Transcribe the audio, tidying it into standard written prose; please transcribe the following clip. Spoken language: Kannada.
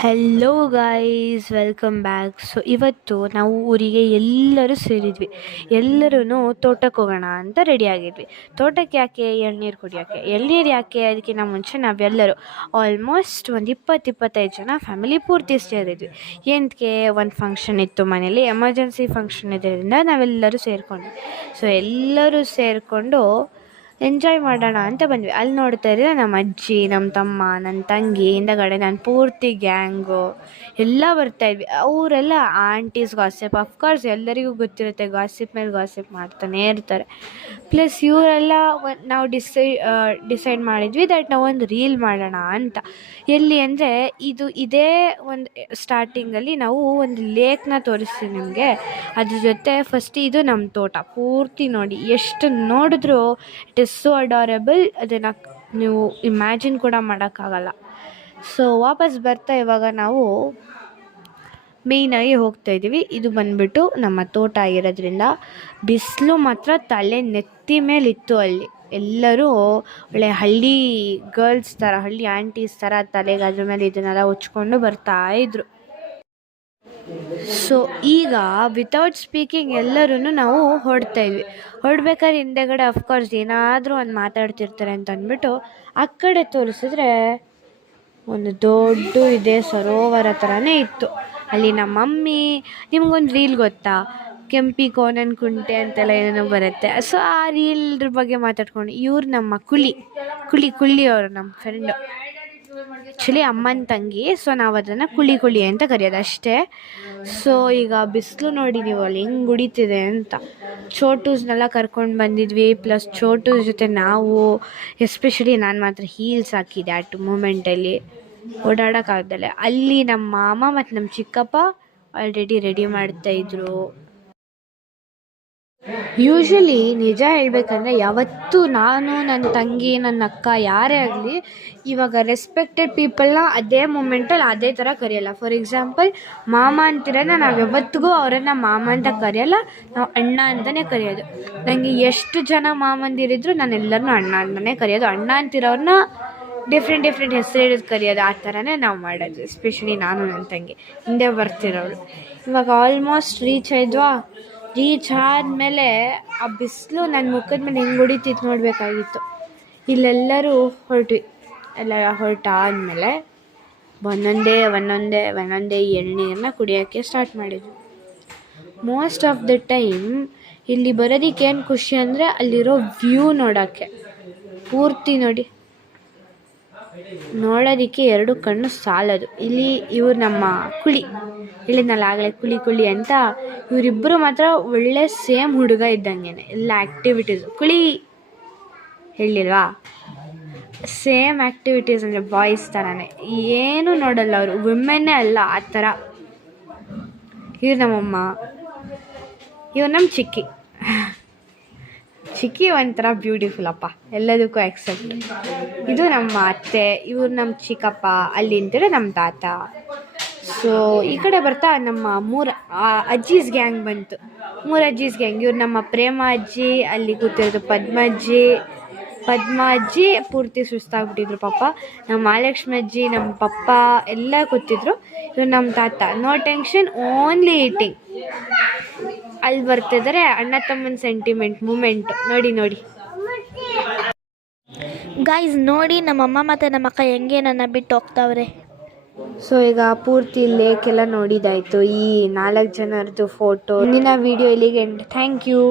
Hello guys, welcome back. So ಇವತ್ತು ನಾವು ಊರಿಗೆ ಎಲ್ಲರೂ ಸೇರಿದ್ವಿ. ಎಲ್ಲರೂ ತೋಟಕ್ಕೆ ಹೋಗೋಣ ಅಂತ ರೆಡಿ ಆಗಿದ್ವಿ. ತೋಟಕ್ಕೆ ಯಾಕೆ? ಎಳ್ನೀರು ಕುಡಿಯೋಕ್ಕೆ. ಎಳ್ನೀರು ಯಾಕೆ? ಅದಕ್ಕಿಂತ ಮುಂಚೆ ನಾವೆಲ್ಲರೂ ಆಲ್ಮೋಸ್ಟ್ ಒಂದು 20-25 ಜನ ಫ್ಯಾಮಿಲಿ ಪೂರ್ತಿ ಸೇರಿದ್ವಿ. ಏನಕ್ಕೆ? ಒಂದು ಫಂಕ್ಷನ್ ಇತ್ತು ಮನೇಲಿ, ಎಮರ್ಜೆನ್ಸಿ ಫಂಕ್ಷನ್ ಇದರಿಂದ ನಾವೆಲ್ಲರೂ ಸೇರಿಕೊಂಡ್ವಿ. ಸೊ ಎಲ್ಲರೂ ಸೇರಿಕೊಂಡು ಎಂಜಾಯ್ ಮಾಡೋಣ ಅಂತ ಬಂದ್ವಿ. ಅಲ್ಲಿ ನೋಡ್ತಾ ಇದ್ರೆ ನಮ್ಮ ಅಜ್ಜಿ, ನಮ್ಮ ತಮ್ಮ, ನನ್ನ ತಂಗಿ, ಹಿಂದಗಡೆ ನಾನು ಪೂರ್ತಿ ಗ್ಯಾಂಗು ಎಲ್ಲ ಬರ್ತಾಯಿದ್ವಿ. ಅವರೆಲ್ಲ ಆಂಟೀಸ್ ಗಾಸಿಪ್. ಅಫ್ಕೋರ್ಸ್ ಎಲ್ಲರಿಗೂ ಗೊತ್ತಿರುತ್ತೆ, ಗಾಸಿಪ್ ಮೇಲೆ ಗಾಸಿಪ್ ಮಾಡ್ತಾನೆ ಇರ್ತಾರೆ. ಪ್ಲಸ್ ಇವರೆಲ್ಲ ನಾವು ಡಿಸೈಡ್ ಮಾಡಿದ್ವಿ ದಟ್ ನಾವು ಒಂದು ರೀಲ್ ಮಾಡೋಣ ಅಂತ. ಎಲ್ಲಿ ಅಂದರೆ ಇದೇ ಒಂದು ಸ್ಟಾರ್ಟಿಂಗಲ್ಲಿ ನಾವು ಒಂದು ಲೇಕ್ನ ತೋರಿಸ್ತೀವಿ ನಿಮಗೆ. ಅದ್ರ ಜೊತೆ ಫಸ್ಟ್ ಇದು ನಮ್ಮ ತೋಟ ಪೂರ್ತಿ ನೋಡಿ, ಎಷ್ಟು ನೋಡಿದ್ರೂ ಇಟ್ ಈಸ್ ಸೋ ಅಡಾರಬಲ್. ಅದನ್ನು ನೀವು ಇಮ್ಯಾಜಿನ್ ಕೂಡ ಮಾಡೋಕ್ಕಾಗಲ್ಲ. ಸೊ ವಾಪಸ್ ಬರ್ತಾ ಇವಾಗ ನಾವು ಮೇಯ್ನಾಗಿ ಹೋಗ್ತಾಯಿದ್ದೀವಿ. ಇದು ಬಂದುಬಿಟ್ಟು ನಮ್ಮ ತೋಟ ಆಗಿರೋದ್ರಿಂದ ಬಿಸಿಲು ಮಾತ್ರ ತಲೆ ನೆತ್ತಿ ಮೇಲಿತ್ತು. ಅಲ್ಲಿ ಎಲ್ಲರೂ ಒಳ್ಳೆ ಹಳ್ಳಿ ಗರ್ಲ್ಸ್ ಥರ, ಹಳ್ಳಿ ಆಂಟೀಸ್ ಥರ ತಲೆಗೆ ಅದ್ರ ಮೇಲೆ ಇದನ್ನೆಲ್ಲ ಹೊಚ್ಕೊಂಡು ಬರ್ತಾಯಿದ್ರು. ಸೊ ಈಗ ವಿತೌಟ್ ಸ್ಪೀಕಿಂಗ್ ಎಲ್ಲರೂ ನಾವು ಹೊರಡ್ತಾಯಿದ್ವಿ. ಹೊರಡ್ಬೇಕಾದ್ರೆ ಹಿಂದೆಗಡೆ ಅಫ್ಕೋರ್ಸ್ ಏನಾದರೂ ಒಂದು ಮಾತಾಡ್ತಿರ್ತಾರೆ ಅಂತ ಅಂದ್ಬಿಟ್ಟು ಆ ಕಡೆ ತೋರಿಸಿದ್ರೆ ಒಂದು ದೊಡ್ಡ ಇದೆ ಸರೋವರ ಥರನೇ ಇತ್ತು. ಅಲ್ಲಿ ನಮ್ಮ ಮಮ್ಮಿ, ನಿಮ್ಗೊಂದು ರೀಲ್ ಗೊತ್ತಾ, ಕೆಂಪಿ ಕೋನನ್ ಕುಂಟೆ ಅಂತೆಲ್ಲ ಏನೇನೋ ಬರುತ್ತೆ. ಸೊ ಆ ರೀಲ್ದ್ರ ಬಗ್ಗೆ ಮಾತಾಡ್ಕೊಂಡು ಇವ್ರು ನಮ್ಮ ಕುಳಿ ಅವರು ನಮ್ಮ ಫ್ರೆಂಡು, ಆ್ಯಕ್ಚುಲಿ ಅಮ್ಮನ ತಂಗಿ. ಸೊ ನಾವು ಅದನ್ನು ಕುಳಿ ಅಂತ ಕರೆಯೋದು ಅಷ್ಟೇ. ಸೊ ಈಗ ಬಿಸಿಲು ನೋಡಿ ನೀವು ಅಲ್ಲಿ ಹೆಂಗೆ ಗುಡಿತಿದೆ ಅಂತ. ಛೋಟೂಸ್ನೆಲ್ಲ ಕರ್ಕೊಂಡು ಬಂದಿದ್ವಿ. ಪ್ಲಸ್ ಛೋಟೂಸ್ ಜೊತೆ ನಾವು, ಎಸ್ಪೆಷಲಿ ನಾನು ಮಾತ್ರ ಹೀಲ್ಸ್ ಹಾಕಿದ್ದೆ ಅಟ್ ಮೂಮೆಂಟಲ್ಲಿ, ಓಡಾಡೋಕ್ಕಾಗ್ದಲೆ. ಅಲ್ಲಿ ನಮ್ಮ ಮಾಮ ಮತ್ತು ನಮ್ಮ ಚಿಕ್ಕಪ್ಪ ಆಲ್ರೆಡಿ ರೆಡಿ ಮಾಡ್ತಾಯಿದ್ರು. ಯೂಶ್ವಲಿ ನಿಜ ಹೇಳ್ಬೇಕಂದ್ರೆ ಯಾವತ್ತೂ ನಾನು, ನನ್ನ ತಂಗಿ, ನನ್ನ ಅಕ್ಕ ಯಾರೇ ಆಗಲಿ ಇವಾಗ ರೆಸ್ಪೆಕ್ಟೆಡ್ ಪೀಪಲ್ನ ಅದೇ ಮೂಮೆಂಟಲ್ಲಿ ಅದೇ ಥರ ಕರೆಯೋಲ್ಲ. ಫಾರ್ ಎಕ್ಸಾಂಪಲ್ ಮಾಮ ಅಂತಿರೋನ ನಾವು ಯಾವತ್ತಿಗೂ ಅವರನ್ನು ಮಾಮ ಅಂತ ಕರೆಯೋಲ್ಲ, ನಾವು ಅಣ್ಣ ಅಂತಲೇ ಕರೆಯೋದು. ನನಗೆ ಎಷ್ಟು ಜನ ಮಾಮಂದಿರಿದ್ರು ನಾನು ಎಲ್ಲರನ್ನೂ ಅಣ್ಣ ಅಂತಲೇ ಕರೆಯೋದು. ಅಣ್ಣ ಅಂತಿರೋರನ್ನ ಡಿಫ್ರೆಂಟ್ ಹೆಸರು ಹಿಡಿದು ಕರೆಯೋದು, ಆ ಥರನೇ ನಾವು ಮಾಡೋದು. ಎಸ್ಪೆಷಲಿ ನಾನು, ನನ್ನ ತಂಗಿ ಹಿಂದೆ ಬರ್ತಿರೋಳು. ಇವಾಗ ಆಲ್ಮೋಸ್ಟ್ ರೀಚ್ ಆದಮೇಲೆ ಆ ಬಿಸಿಲು ನನ್ನ ಮುಖದ ಮೇಲೆ ಹೆಂಗೆ ಹೊಡಿತಿತ್ತು ನೋಡಬೇಕಾಗಿತ್ತು. ಇಲ್ಲೆಲ್ಲರೂ ಹೊರಟಾದ್ಮೇಲೆ ಒಂದೊಂದೇ ಎಳ್ನೀರನ್ನ ಕುಡಿಯೋಕ್ಕೆ ಸ್ಟಾರ್ಟ್ ಮಾಡಿದ್ವಿ. ಮೋಸ್ಟ್ ಆಫ್ ದ ಟೈಮ್ ಇಲ್ಲಿ ಬರೋದಕ್ಕೆ ಏನು ಖುಷಿ ಅಂದರೆ ಅಲ್ಲಿರೋ ವ್ಯೂ ನೋಡೋಕ್ಕೆ. ಪೂರ್ತಿ ನೋಡೋದಕ್ಕೆ ಎರಡು ಕಣ್ಣು ಸಾಲದು. ಇಲ್ಲಿ ಇವ್ರು ನಮ್ಮ ಹೇಳಿದ್ನಲ್ಲ ಆಗಲೇ ಕುಳಿ ಅಂತ, ಇವರಿಬ್ಬರು ಮಾತ್ರ ಒಳ್ಳೆ ಸೇಮ್ ಹುಡುಗ ಇದ್ದಂಗೆ. ಎಲ್ಲ ಆ್ಯಕ್ಟಿವಿಟೀಸ್ ಹೇಳಿಲ್ವಾ, ಸೇಮ್ ಆ್ಯಕ್ಟಿವಿಟೀಸ್ ಅಂದರೆ ಬಾಯ್ಸ್ ಥರನೇ, ಏನೂ ನೋಡಲ್ಲ ಅವರು, ವಿಮೆನ್ನೇ ಅಲ್ಲ ಆ ಥರ. ಇವ್ರು ನಮ್ಮಮ್ಮ, ಇವ್ರು ನಮ್ಮ ಚಿಕ್ಕಿ ಒಂಥರ ಬ್ಯೂಟಿಫುಲ್ ಅಪ್ಪ, ಎಲ್ಲದಕ್ಕೂ ಆ್ಯಕ್ಸೆಪ್ಟ್. ಇದು ನಮ್ಮ ಅತ್ತೆ, ಇವ್ರು ನಮ್ಮ ಚಿಕ್ಕಪ್ಪ, ಅಲ್ಲಿ ನಿಂತಿರೋ ನಮ್ಮ ತಾತ. ಸೊ ಈ ಕಡೆ ಬರ್ತಾ ನಮ್ಮ ಅಜ್ಜೀಸ್ ಗ್ಯಾಂಗ್ ಬಂತು. 3 ಅಜ್ಜೀಸ್ ಗ್ಯಾಂಗ್. ಇವ್ರು ನಮ್ಮ ಪ್ರೇಮ ಅಜ್ಜಿ, ಅಲ್ಲಿ ಕೂತಿರೋದು ಪದ್ಮ ಅಜ್ಜಿ ಪೂರ್ತಿ ಸುಸ್ತಾಗ್ಬಿಟ್ಟಿದ್ರು ಪಾಪ. ನಮ್ಮ ಮಹಾಲಕ್ಷ್ಮಿ ಅಜ್ಜಿ, ನಮ್ಮ ಪಪ್ಪ ಎಲ್ಲ ಕೂತಿದ್ರು. ಇವ್ರು ನಮ್ಮ ತಾತ. No tension, only eating. ಅಲ್ಲಿ ಬರ್ತಿದ್ದಾರೆ ಅಣ್ಣ ತಮ್ಮನ ಸೆಂಟಿಮೆಂಟ್ ಮೂಮೆಂಟು. ನೋಡಿ ಗಾಯ್ಸ್, ನೋಡಿ ನಮ್ಮಮ್ಮ ಮತ್ತು ನಮ್ಮ ಅಕ್ಕ ಹೆಂಗೆ ನನ್ನ ಬಿಟ್ಟು ಹೋಗ್ತಾವ್ರೆ. ಸೊ ಈಗ ಪೂರ್ತಿ ಲೇಕೆಲ್ಲ ನೋಡಿದಾಯಿತು. ಈ 4 ಜನರದ್ದು ಫೋಟೋ. ಮುಂದಿನ ವಿಡಿಯೋ ಇಲ್ಲಿಗೆ ಎಂಡ್. Thank you.